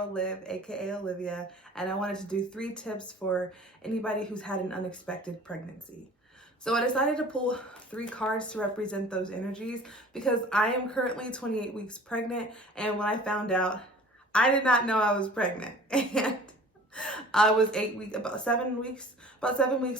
girl Liv, aka Olivia, and I wanted to do 3 tips for anybody who's had an unexpected pregnancy. So I decided to pull 3 cards to represent those energies because I am currently 28 weeks pregnant, and when I found out, I did not know I was pregnant. And I was about 7 weeks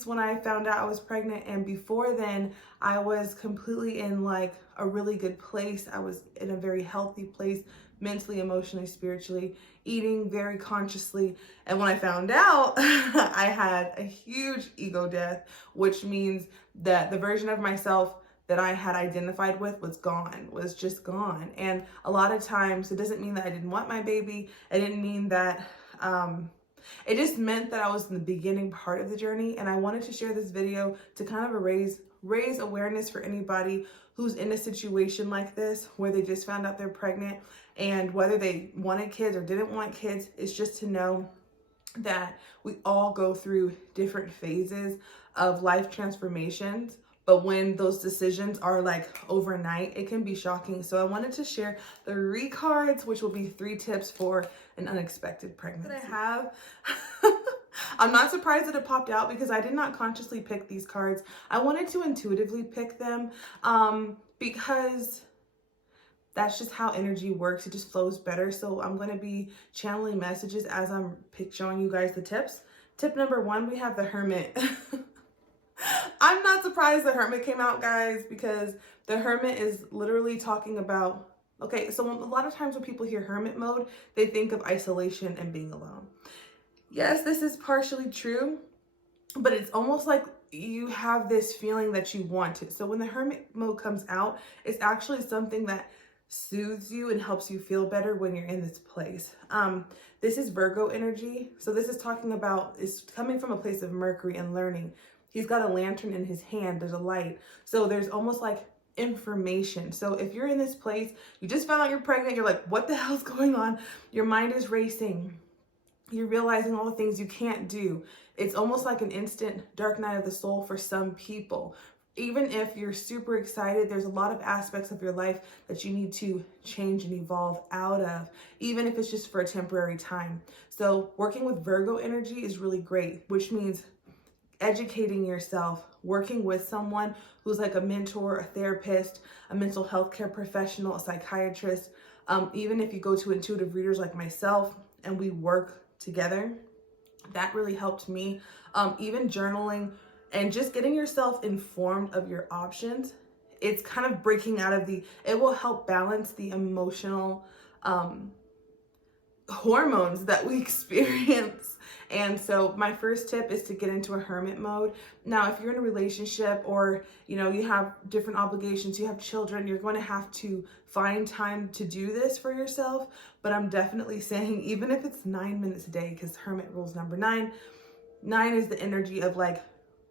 when I found out I was pregnant. And before then, I was completely in like a really good place. I was in a very healthy place, mentally, emotionally, spiritually, eating very consciously. And when I found out, I had a huge ego death, which means that the version of myself that I had identified with was just gone. And a lot of times it doesn't mean that I didn't want my baby. It didn't mean that, it just meant that I was in the beginning part of the journey. And I wanted to share this video to kind of raise awareness for anybody who's in a situation like this, where they just found out they're pregnant, and whether they wanted kids or didn't want kids, it's just to know that we all go through different phases of life transformations. But when those decisions are like overnight, it can be shocking. So I wanted to share 3 cards, which will be 3 tips for an unexpected pregnancy. That I have. I'm not surprised that it popped out because I did not consciously pick these cards. I wanted to intuitively pick them because that's just how energy works. It just flows better. So I'm going to be channeling messages as I'm showing you guys the tips. Tip number 1, we have the Hermit. I'm not surprised the Hermit came out, guys, because the Hermit is literally talking about, okay, so a lot of times when people hear hermit mode, they think of isolation and being alone. Yes, this is partially true, but it's almost like you have this feeling that you want it. So when the Hermit mode comes out, it's actually something that soothes you and helps you feel better when you're in this place. This is Virgo energy. So this is talking about, it's coming from a place of Mercury and learning. He's got a lantern in his hand. There's a light. So there's almost like information. So if you're in this place, you just found out you're pregnant, you're like, what the hell's going on? Your mind is racing. You're realizing all the things you can't do. It's almost like an instant dark night of the soul for some people. Even if you're super excited, there's a lot of aspects of your life that you need to change and evolve out of, even if it's just for a temporary time. So working with Virgo energy is really great, which means educating yourself, working with someone who's like a mentor, a therapist, a mental health care professional, a psychiatrist. Even if you go to intuitive readers like myself and we work together, that really helped me. Even journaling and just getting yourself informed of your options. It's kind of breaking out of it will help balance the emotional hormones that we experience. And so my first tip is to get into a hermit mode. Now, if you're in a relationship or, you have different obligations, you have children, you're going to have to find time to do this for yourself. But I'm definitely saying, even if it's 9 minutes a day, because hermit rules number 9, 9 is the energy of like,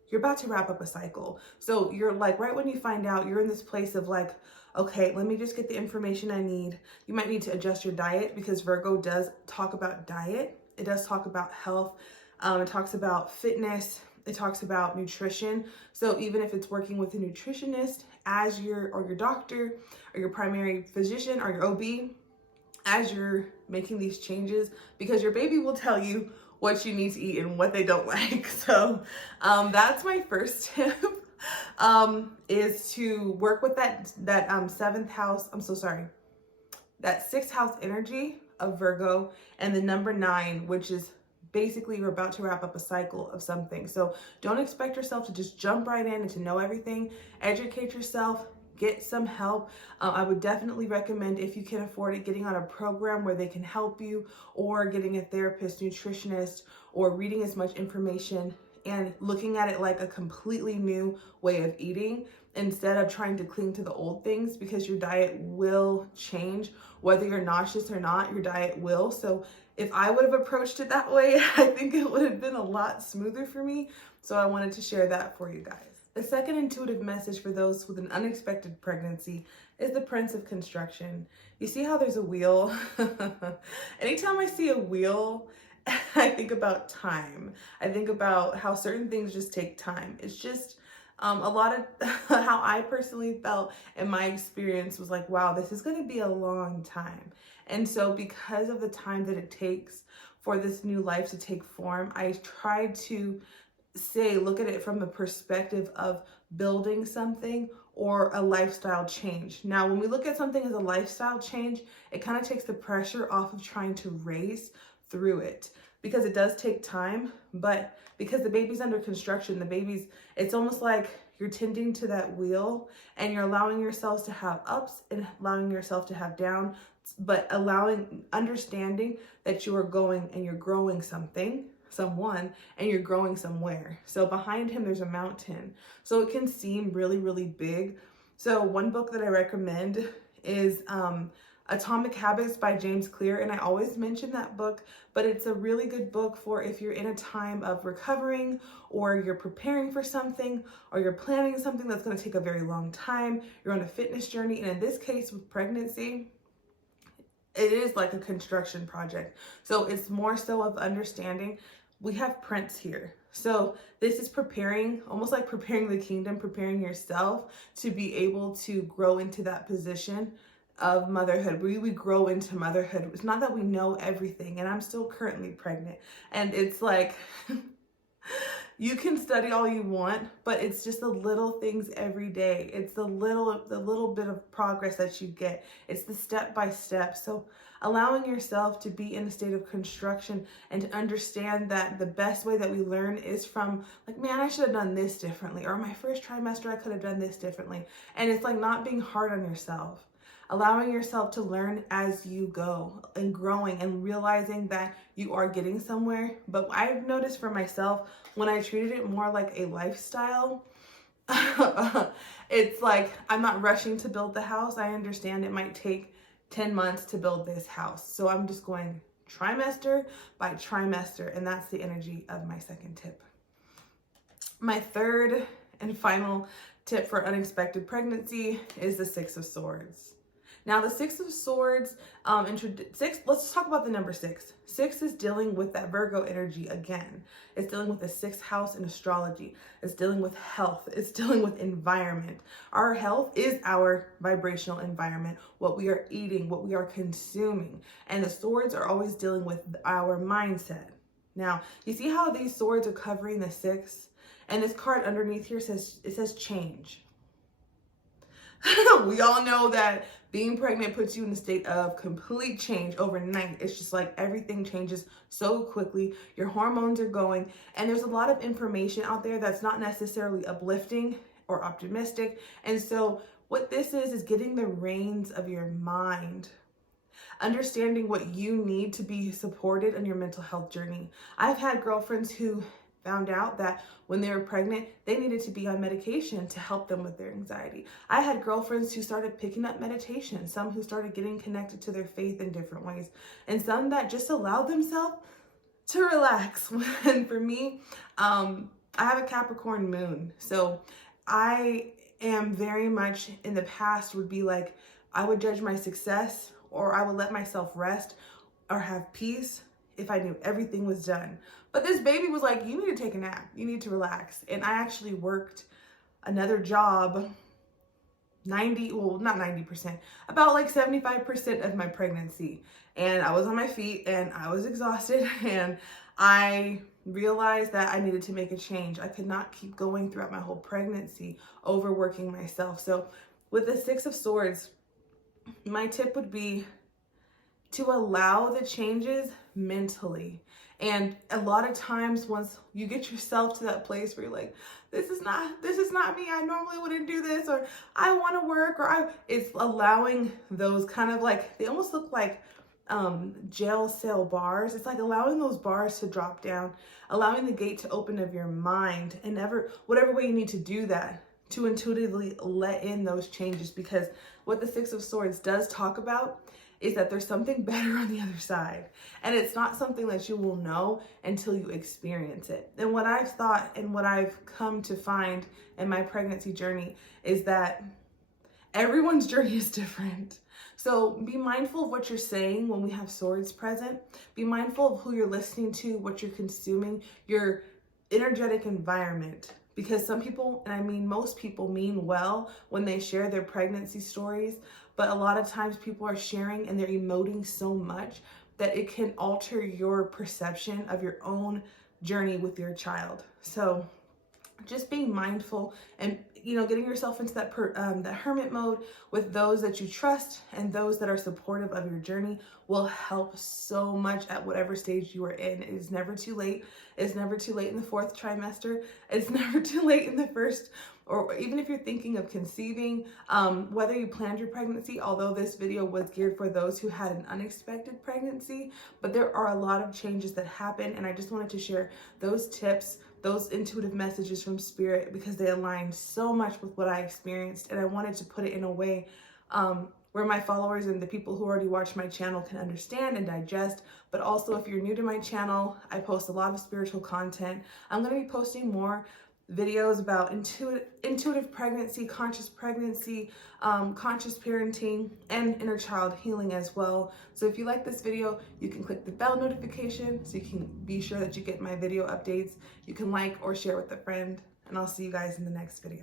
you're about to wrap up a cycle. So you're like, right when you find out, you're in this place of like, okay, let me just get the information I need. You might need to adjust your diet because Virgo does talk about diet. It does talk about health. It talks about fitness. It talks about nutrition. So even if it's working with a nutritionist or your doctor or your primary physician or your OB, as you're making these changes, because your baby will tell you what you need to eat and what they don't like. So that's my first tip. Is to work with that 7th house. That 6th house energy of Virgo, and the number 9, which is basically you're about to wrap up a cycle of something. So don't expect yourself to just jump right in and to know everything. Educate yourself, get some help. I would definitely recommend, if you can afford it, getting on a program where they can help you, or getting a therapist, nutritionist, or reading as much information and looking at it like a completely new way of eating instead of trying to cling to the old things, because your diet will change. Whether you're nauseous or not, your diet will. So if I would have approached it that way, I think it would have been a lot smoother for me. So I wanted to share that for you guys. The second intuitive message for those with an unexpected pregnancy is the Prince of Construction. You see how there's a wheel? Anytime I see a wheel, I think about time. I think about how certain things just take time. It's just A lot of how I personally felt in my experience was like, wow, this is going to be a long time. And so because of the time that it takes for this new life to take form, I tried to look at it from the perspective of building something or a lifestyle change. Now, when we look at something as a lifestyle change, it kind of takes the pressure off of trying to race through it, because it does take time. But because the baby's under construction, it's almost like you're tending to that wheel, and you're allowing yourselves to have ups and allowing yourself to have down, but understanding that you are going and you're growing someone, and you're growing somewhere. So behind him, there's a mountain. So it can seem really, really big. So one book that I recommend is Atomic Habits by James Clear. And I always mention that book, but it's a really good book for if you're in a time of recovering, or you're preparing for something, or you're planning something that's going to take a very long time. You're on a fitness journey. And in this case with pregnancy, it is like a construction project. So it's more so of understanding. We have Prince here. So this is preparing, almost like preparing the kingdom, preparing yourself to be able to grow into that position of motherhood. We grow into motherhood. It's not that we know everything, and I'm still currently pregnant. And it's like, you can study all you want, but it's just the little things every day. It's the little bit of progress that you get. It's the step by step. So allowing yourself to be in a state of construction and to understand that the best way that we learn is from like, man, I should have done this differently. Or my first trimester, I could have done this differently. And it's like not being hard on yourself. Allowing yourself to learn as you go and growing and realizing that you are getting somewhere. But I've noticed for myself, when I treated it more like a lifestyle, it's like I'm not rushing to build the house. I understand it might take 10 months to build this house. So I'm just going trimester by trimester, and that's the energy of my second tip. My third and final tip for unexpected pregnancy is the Six of Swords. Now, the Six of Swords, let's talk about the number 6. 6 is dealing with that Virgo energy again. It's dealing with the 6th house in astrology. It's dealing with health. It's dealing with environment. Our health is our vibrational environment, what we are eating, what we are consuming. And the swords are always dealing with our mindset. Now, you see how these swords are covering the 6? And this card underneath here says change. We all know that being pregnant puts you in a state of complete change overnight. It's just like everything changes so quickly. Your hormones are going, and there's a lot of information out there that's not necessarily uplifting or optimistic. And so what this is getting the reins of your mind, understanding what you need to be supported on your mental health journey. I've had girlfriends who found out that when they were pregnant, they needed to be on medication to help them with their anxiety. I had girlfriends who started picking up meditation, some who started getting connected to their faith in different ways, and some that just allowed themselves to relax. And for me, I have a Capricorn moon. So I am very much in the past would be like, I would judge my success, or I would let myself rest or have peace if I knew everything was done. But this baby was like, you need to take a nap. You need to relax. And I actually worked another job not 90%, about like 75% of my pregnancy. And I was on my feet and I was exhausted, and I realized that I needed to make a change. I could not keep going throughout my whole pregnancy, overworking myself. So with the Six of Swords, my tip would be to allow the changes mentally. And a lot of times once you get yourself to that place where you're like, this is not me, I normally wouldn't do this, or I want to work, it's allowing those kind of like, they almost look like jail cell bars. It's like allowing those bars to drop down, allowing the gate to open of your mind, and whatever way you need to do that, to intuitively let in those changes. Because what the Six of Swords does talk about is that there's something better on the other side. And it's not something that you will know until you experience it. And what I've thought and what I've come to find in my pregnancy journey is that everyone's journey is different. So be mindful of what you're saying when we have swords present. Be mindful of who you're listening to, what you're consuming, your energetic environment. because some people, and I mean most people, mean well when they share their pregnancy stories, but a lot of times people are sharing and they're emoting so much that it can alter your perception of your own journey with your child. So just being mindful and, you know, getting yourself into that that hermit mode with those that you trust and those that are supportive of your journey will help so much at whatever stage you are in. It is never too late. It's never too late in the 4th trimester. It's never too late in the first, or even if you're thinking of conceiving, whether you planned your pregnancy, although this video was geared for those who had an unexpected pregnancy, but there are a lot of changes that happen, and I just wanted to share those tips, those intuitive messages from spirit, because they align so much with what I experienced, and I wanted to put it in a way where my followers and the people who already watch my channel can understand and digest. But also, if you're new to my channel, I post a lot of spiritual content. I'm going to be posting more videos about intuitive pregnancy, conscious parenting, and inner child healing as well. So if you like this video, you can click the bell notification so you can be sure that you get my video updates. You can like or share with a friend, and I'll see you guys in the next video.